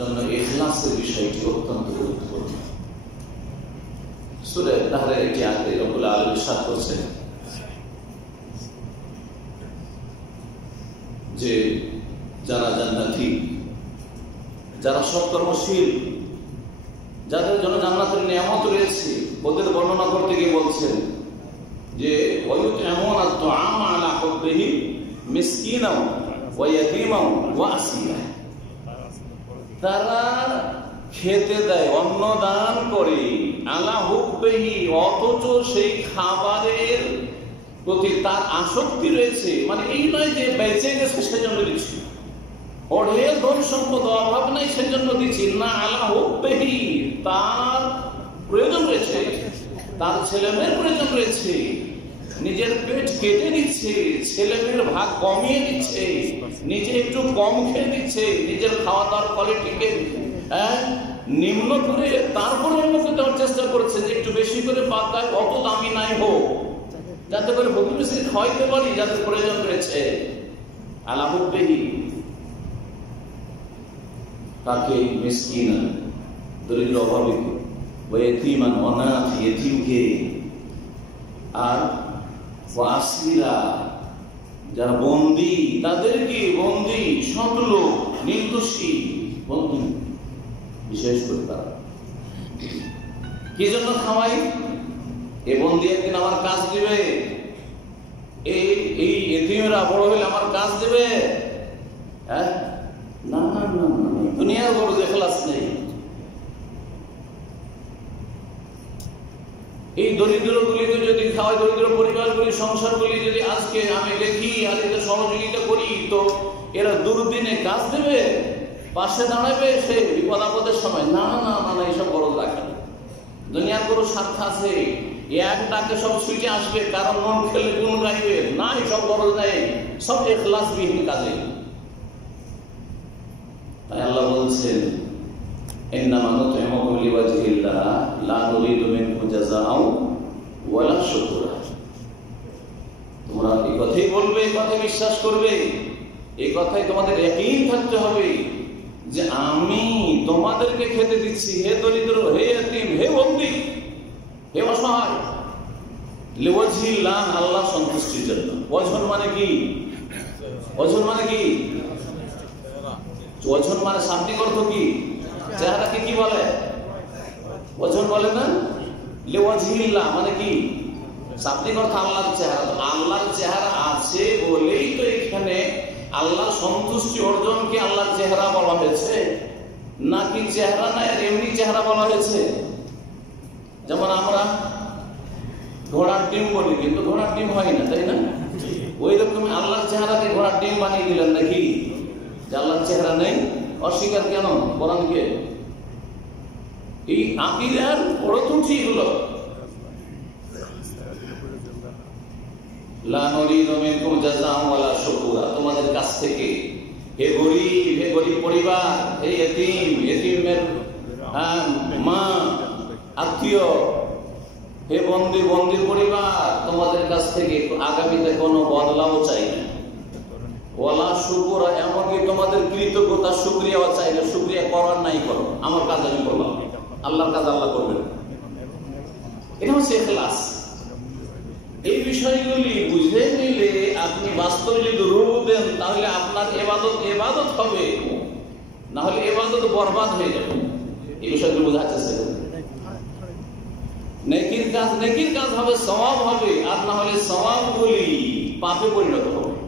জন্য এখলাসের বিষয়টি অত্যন্ত গুরুত্বপূর্ণ। সুরে তাহলে একটি আগে রবুল আলম সাত করছেন যে যারা জান্নাতি, যারা সৎকর্মশীল, যাদের জন্য জান্নাতের নিয়ামত রয়েছে, ওদের বর্ণনা করতে গিয়ে বলছেন যে এমন আত্ম আম আলা হব্বিহি মিসকিনাও ওয়া ইয়াতীমাও ওয়া আসিরা তারা খেতে দেয়, অন্ন দান করে। আলা হুব্বিহি, অথচ সেই খাবারের প্রতি তার আসক্তি রয়েছে। মানে এই নয় যে বেঁচে গেছে সেজন্য দিচ্ছি। অঢেল ধন সম্পদ, অভাব নেই সেজন্য দিচ্ছি। না, আলা হুব্বিহি, তার প্রয়োজন রয়েছে। তার ছেলে মেয়ের প্রয়োজন রয়েছে। নিজের পেট কেটে দিচ্ছে ছেলে মেয়ের ভাগ কমিয়ে দিচ্ছে, নিজে একটু কম খেয়ে দিচ্ছে, নিজের খাওয়া দাওয়ার কোয়ালিটিকে নিম্ন করে তারপর দেওয়ার চেষ্টা করছে যে একটু বেশি করে পাতায় অত দামি নাই হোক। যাতে করে ভবিষ্যৎ খাওয়াইতে পারি যাদের প্রয়োজন রয়েছে। আলাহুদ্দেহি তাকে মিসকিনা, দরিদ্র অভাবীকে ও অনাথ এতিমকে আর আসিরা যারা বন্দি, তাদেরকে বন্দি সত লোক, নির্দোষী বন্ধু বিশেষ করে তারা। কি জন্য খাওয়াই এ বন্দি একদিন আমার কাজ দিবে। এই এই এতিমরা বড় হলে আমার কাজ দেবে। হ্যাঁ? না না না দুনিয়ার বড় দেখলাস নেই। এই দরিদ্রগুলিকে যদি খাওয়াই দরিদ্র পরিবারগুলি সংসারগুলি যদি আজকে আমি দেখি আর এদের সহযোগিতা করি তো এরা দুর্দিনে কাজ দেবে পাশে দাঁড়াবে সে বিপদ আপদের সময় না না না না এইসব গরজ রাখে না দুনিয়ার কোনো স্বার্থ আছে এক ডাকে সব সুইটে আসবে কারণ মন খেলে গুণ গাইবে না এইসব গরজ নেই সব এখলাস বিহীন কাজে তাই আল্লাহ বলছেন إنما نطعمكم لوجه الله لا نريد منكم جزاء ওয়ালা তোমরা এই কথাই বলবে, এই কথাই বিশ্বাস করবে, এই কথাই তোমাদের একই থাকতে হবে যে আমি তোমাদেরকে খেতে দিচ্ছি। হে দরিদ্র, হে এতিম, হে বন্দি, হে অসহায়। আল্লাহ সন্তুষ্টির জন্য। ওজন মানে কি? ওজন মানে কি? ওজন মানে শান্তি অর্থ কি? চেহারাকে কি বলে? ওজন বলে না? লেওয়াজিল্লাহ মানে কি? শাব্দিক অর্থ আল্লাহর চেহারা। তো আল্লাহর চেহারা আছে বলেই তো এখানে আল্লাহর সন্তুষ্টি অর্জনকে আল্লাহর চেহারা বলা হয়েছে। নাকি চেহারা না এমনি চেহারা বলা হয়েছে? যেমন আমরা ঘোড়ার ডিম বলি, কিন্তু ঘোড়ার ডিম হয় না, তাই না? ওই রকম আল্লাহর চেহারাকে ঘোড়ার ডিম বানিয়ে দিলেন নাকি? যে আল্লাহর চেহারা নেই, অস্বীকার কেন? কোরআনকে এই আকিদার বড় ত্রুটি এগুলো তোমাদের কাছ থেকে হে গরিব হে গরিব পরিবার, হে মা, আত্মীয়, হে বন্দি বন্দির পরিবার, তোমাদের কাছ থেকে আগামীতে কোনো বদলাও চাই না। ওলা শুকুর, এমনকি তোমাদের কৃতজ্ঞতা, শুক্রিয়াও চাই না। শুক্রিয়া করার নাই করো। আমার কাজ আমি করলাম। আল্লাহর কাজ আল্লাহ করবেন। এটা হচ্ছে ক্লাস এই বিষয়গুলি বুঝে নিলে আপনি বাস্তবে যদি রূপ দেন, তাহলে আপনার এবাদত এবাদত হবে। না হলে এবাদত বরবাদ হয়ে যাবে। এই বিষয়গুলো চেষ্টা করবেন নেকির কাজ নেকির কাজ হবে সবাব হবে। আর না হলে সবাবগুলি পাপে পরিণত হবে।